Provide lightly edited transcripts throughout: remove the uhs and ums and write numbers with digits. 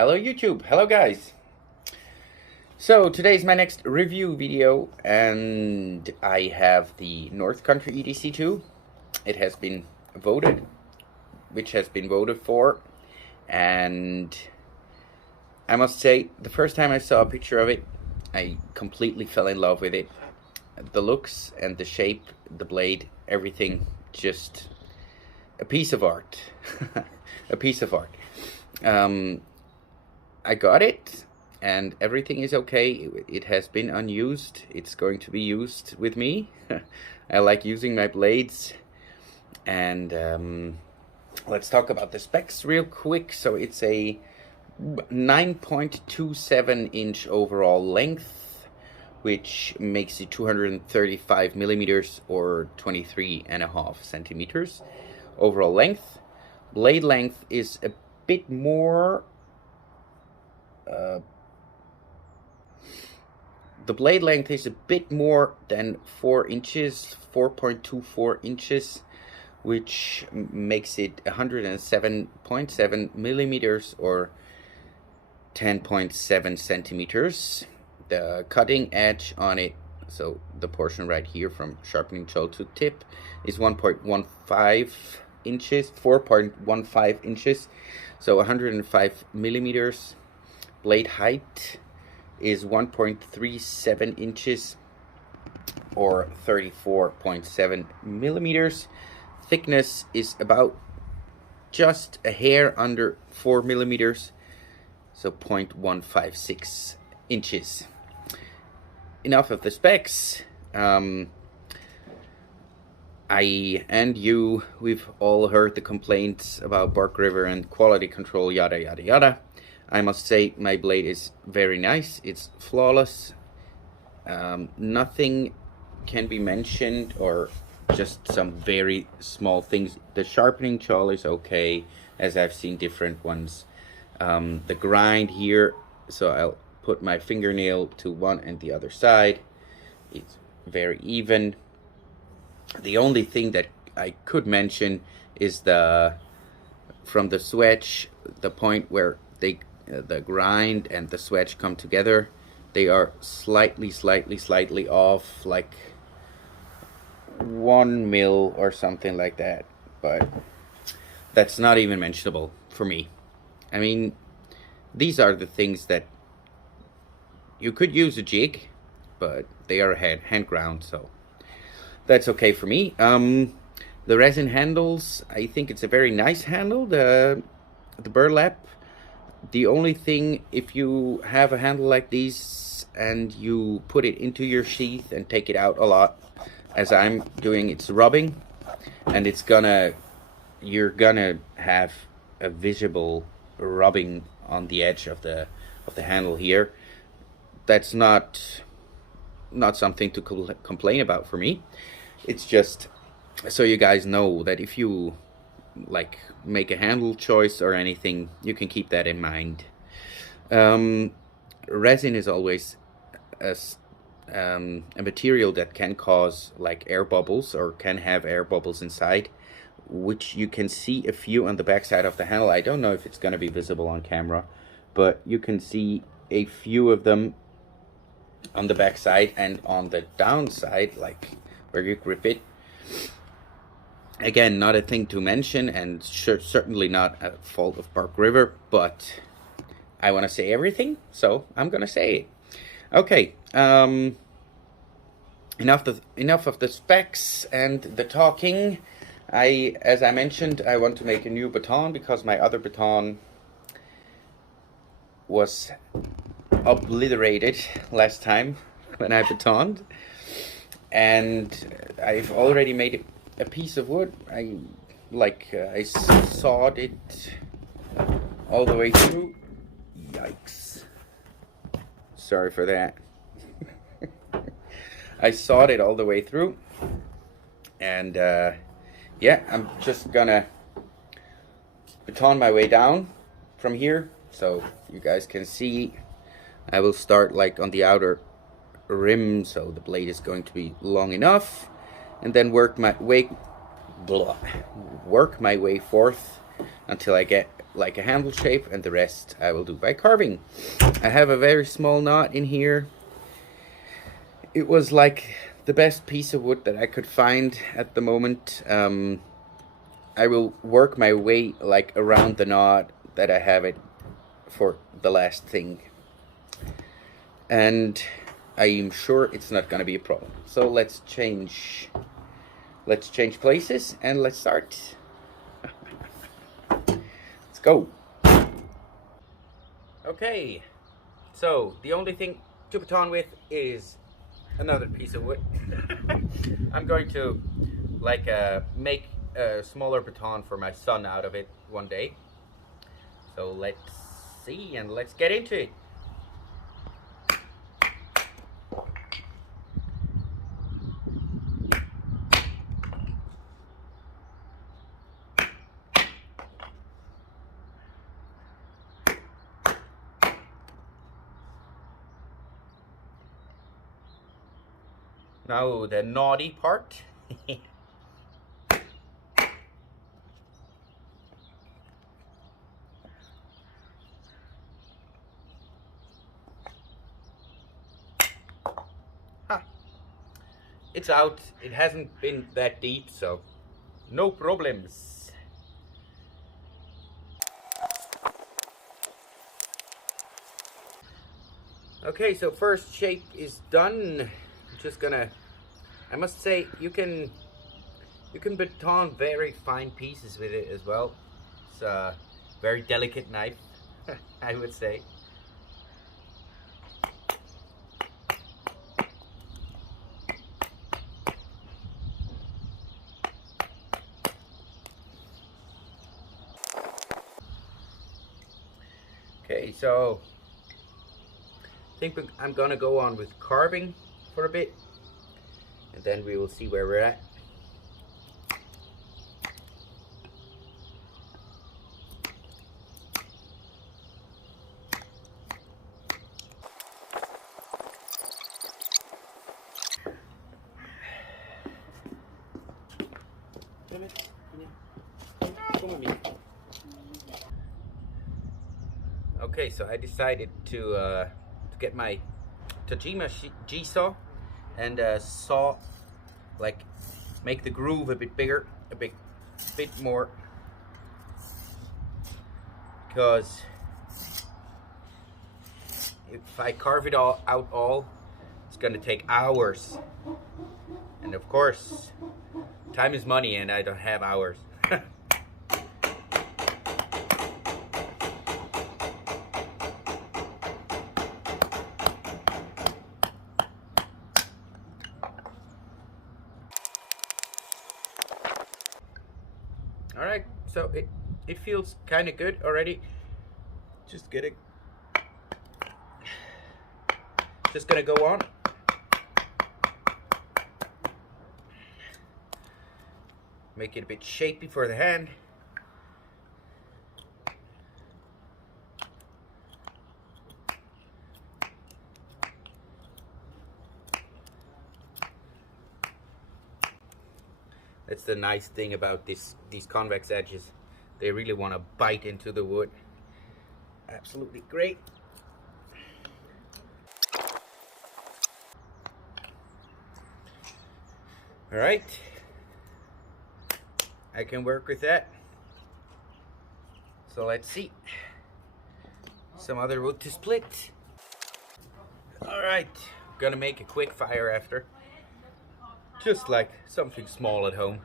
Hello YouTube, hello guys. So today's my next review video and I have the North Country edc-2. It has been voted, which has been voted for, and I must say the first time I saw a picture of it I completely fell in love with it. The looks and the shape, the blade, everything, just a piece of art. A piece of art. I got it and everything is okay. It has been unused. It's going to be used with me. I like using my blades. And let's talk about the specs real quick. So it's a 9.27 inch overall length, which makes it 235 millimeters or 23.5 centimeters overall length. Blade length is a bit more. The blade length is a bit more than 4 inches, 4.24 inches, which makes it 107.7 millimeters or 10.7 centimeters. The cutting edge on it, so the portion right here from sharpening tool to tip, is 1.15 inches, 4.15 inches, so 105 millimeters. Blade height is 1.37 inches or 34.7 millimeters. Thickness is about just a hair under 4 millimeters, so 0.156 inches. Enough of the specs. We've all heard the complaints about bark river and quality control, yada yada yada. I must say my blade is very nice. It's flawless. Nothing can be mentioned, or just some very small things. The sharpening tool is okay, as I've seen different ones. The grind here, so I'll put my fingernail to one and the other side. It's very even. The only thing that I could mention is from the swedge, the point where the grind and the swedge come together, they are slightly off, like 1 mil or something like that, but that's not even mentionable for me. I mean, these are the things that you could use a jig, but they are hand ground, so that's okay for me. The resin handles, I think it's a very nice handle, the burlap. The only thing, if you have a handle like these and you put it into your sheath and take it out a lot, as I'm doing, it's rubbing, and you're gonna have a visible rubbing on the edge of the handle here. That's not something to complain about for me. It's just so you guys know that if you like make a handle choice or anything, you can keep that in mind. Resin is always a material that can cause like air bubbles, or can have air bubbles inside, which you can see a few on the back side of the handle. I don't know if it's going to be visible on camera, but you can see a few of them on the back side and on the downside, like where you grip it. Again, not a thing to mention, and certainly not a fault of Bark River, but I want to say everything, so I'm gonna say it. Okay, enough of the specs and the talking. As I mentioned, I want to make a new baton because my other baton was obliterated last time when I batoned, and I've already made it a piece of wood. I sawed it all the way through. Yikes. Sorry for that. I sawed it all the way through, and yeah, I'm just gonna baton my way down from here so you guys can see. I will start like on the outer rim, so the blade is going to be long enough, and then work my way forth until I get like a handle shape, and the rest I will do by carving. I have a very small knot in here. It was like the best piece of wood that I could find at the moment. I will work my way like around the knot that I have it for the last thing, and I am sure it's not gonna be a problem. So let's change places and let's start. Let's go. Okay, so the only thing to baton with is another piece of wood. I'm going to like make a smaller baton for my son out of it one day. So let's see and let's get into it. Now the naughty part. It's out. It hasn't been that deep, so no problems. Okay, so first shape is done. I'm just gonna, I must say, you can baton very fine pieces with it as well. It's a very delicate knife, I would say. Okay, so I think I'm gonna go on with carving for a bit, and then we will see where we're at. Okay, so I decided to get my Tajima G-saw and saw, like, make the groove a bit bigger, a bit more, because if I carve it all out, it's gonna take hours, and of course, time is money, and I don't have hours. All right, so it feels kind of good already. Just gonna go on. Make it a bit shapy for the hand. That's the nice thing about these convex edges. They really want to bite into the wood. Absolutely great. All right, I can work with that. So let's see. Some other wood to split. All right, gonna make a quick fire after. Just like something small at home.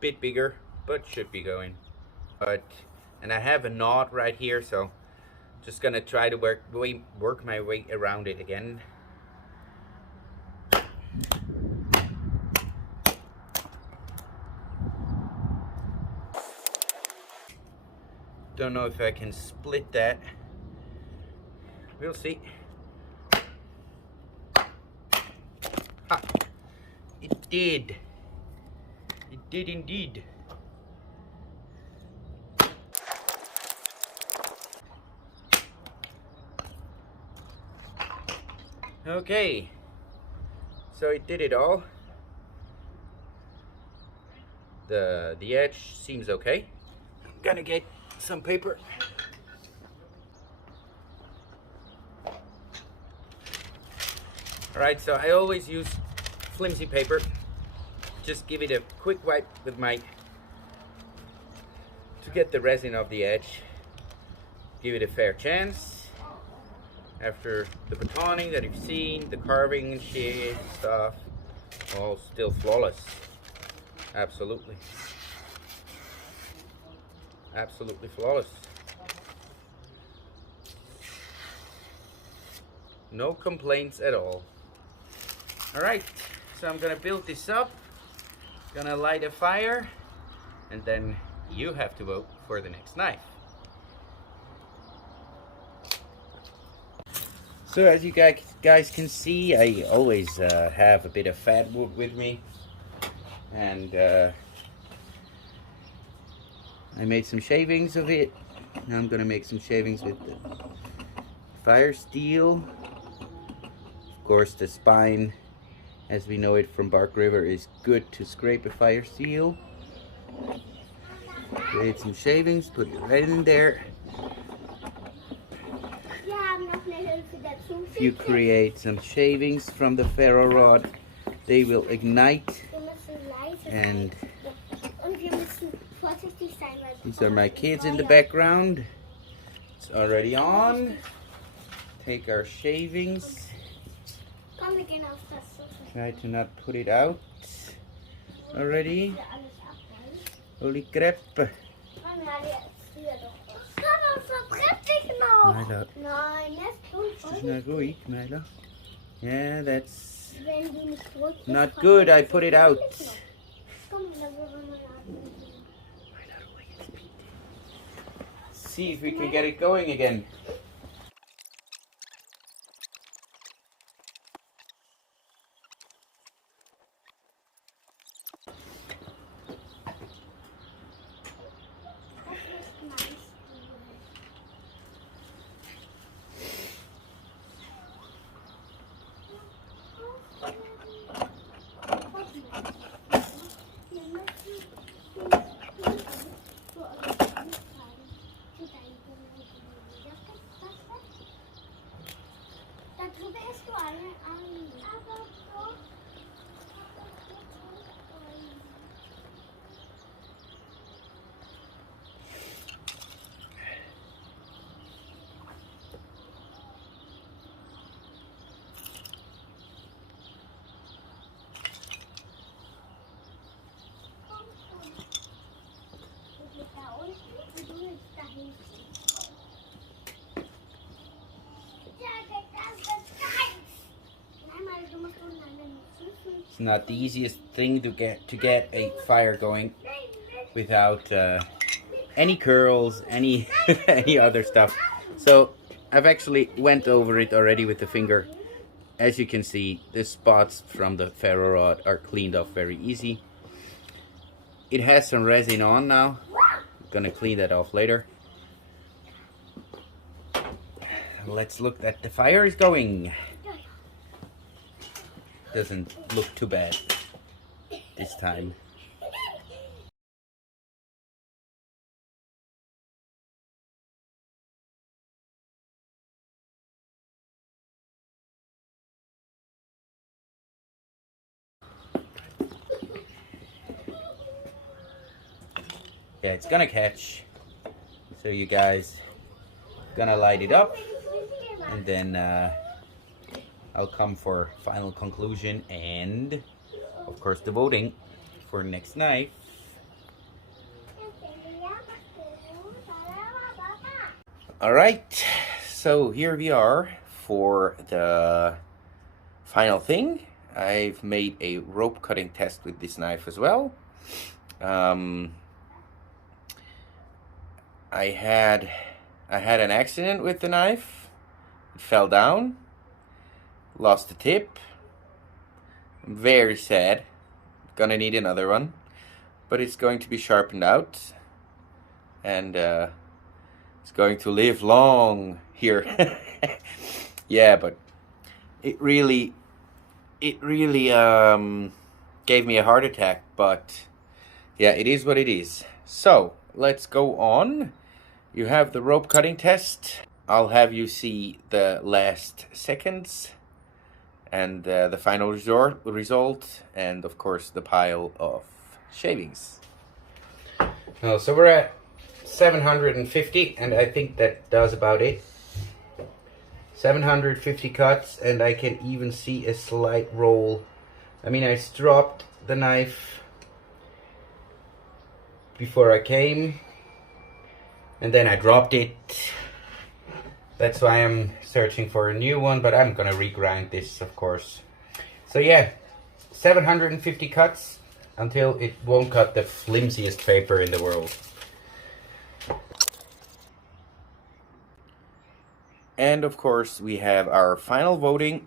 Bit bigger, but should be going. And I have a knot right here, so just gonna try to work my way around it again. Don't know if I can split that. We'll see. Ha! It did. It did indeed. Okay, so it did it all. The edge seems okay. I'm gonna get some paper. Alright, so I always use flimsy paper. Just give it a quick wipe with my, to get the resin off the edge. Give it a fair chance. After the batoning that you've seen, the carving and shit stuff, all still flawless. Absolutely. Absolutely flawless. No complaints at all. Alright, so I'm gonna build this up, gonna light a fire, and then you have to vote for the next knife. So as you guys can see, I always have a bit of fat wood with me, and I made some shavings of it. Now I'm gonna make some shavings with the fire steel. Of course, the spine, as we know it from Bark River, is good to scrape a fire steel. Create some shavings, put it right in there. If you create some shavings from the ferro rod, they will ignite. And these are my kids in the background. It's already on. Take our shavings. Try to not put it out already. Holy crap. Myla. Is not ruhig, Myla. Yeah, that's not good. I put it out. See if we can get it going again. It's not the easiest thing to get a fire going without any curls, any any other stuff. So I've actually went over it already with the finger. As you can see, the spots from the ferro rod are cleaned off very easy. It has some resin on now. I'm gonna clean that off later. Let's look at the fire is going. Doesn't look too bad this time. Yeah, it's gonna catch. So you guys gonna light it up, and then I'll come for final conclusion and of course the voting for next knife. Alright, so here we are for the final thing. I've made a rope cutting test with this knife as well. I had an accident with the knife. It fell down, lost the tip. I'm very sad. Gonna need another one. but it's going to be sharpened out, and it's going to live long here. Yeah, but it really gave me a heart attack, but yeah, it is what it is. So let's go on. You have the rope cutting test. I'll have you see the last seconds and the final result, and of course the pile of shavings. So we're at 750, and I think that does about it. 750 cuts, and I can even see a slight roll. I mean, I dropped the knife before I came, and then I dropped it. That's why I'm searching for a new one, but I'm gonna regrind this, of course. So yeah, 750 cuts until it won't cut the flimsiest paper in the world. And of course, we have our final voting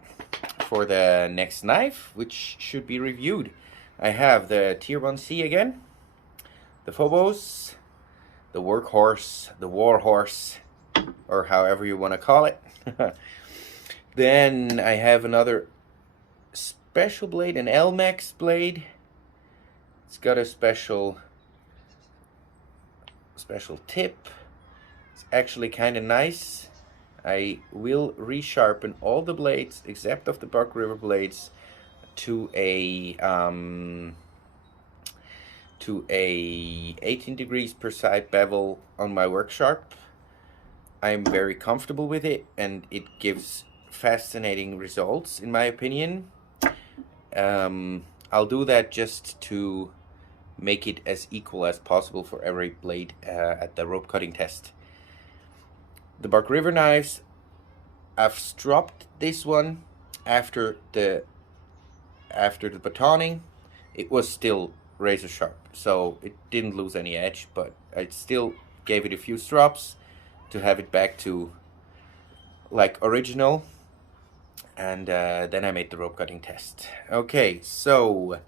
for the next knife, which should be reviewed. I have the Tier 1C again, the Phobos, the Workhorse, the Warhorse, or however you want to call it. Then I have another special blade, an LMAX blade. It's got a special tip. It's actually kind of nice. I will resharpen all the blades except of the BRK River blades to a 18 degrees per side bevel on my work sharp. I'm very comfortable with it, and it gives fascinating results in my opinion. I'll do that just to make it as equal as possible for every blade at the rope cutting test. The BRK River knives, I've stropped this one after the batoning. It was still razor sharp, so it didn't lose any edge, but I still gave it a few strops to have it back to like original, and then I made the rope cutting test. Okay, so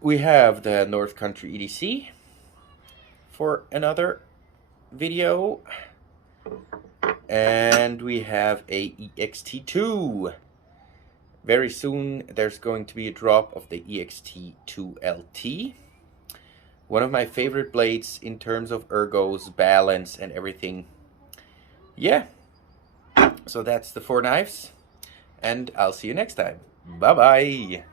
we have the North Country EDC for another video. And we have a EXT2. Very soon there's going to be a drop of the EXT2 LT. One of my favorite blades in terms of ergos, balance, and everything. Yeah. So that's the 4 knives. And I'll see you next time. Bye-bye.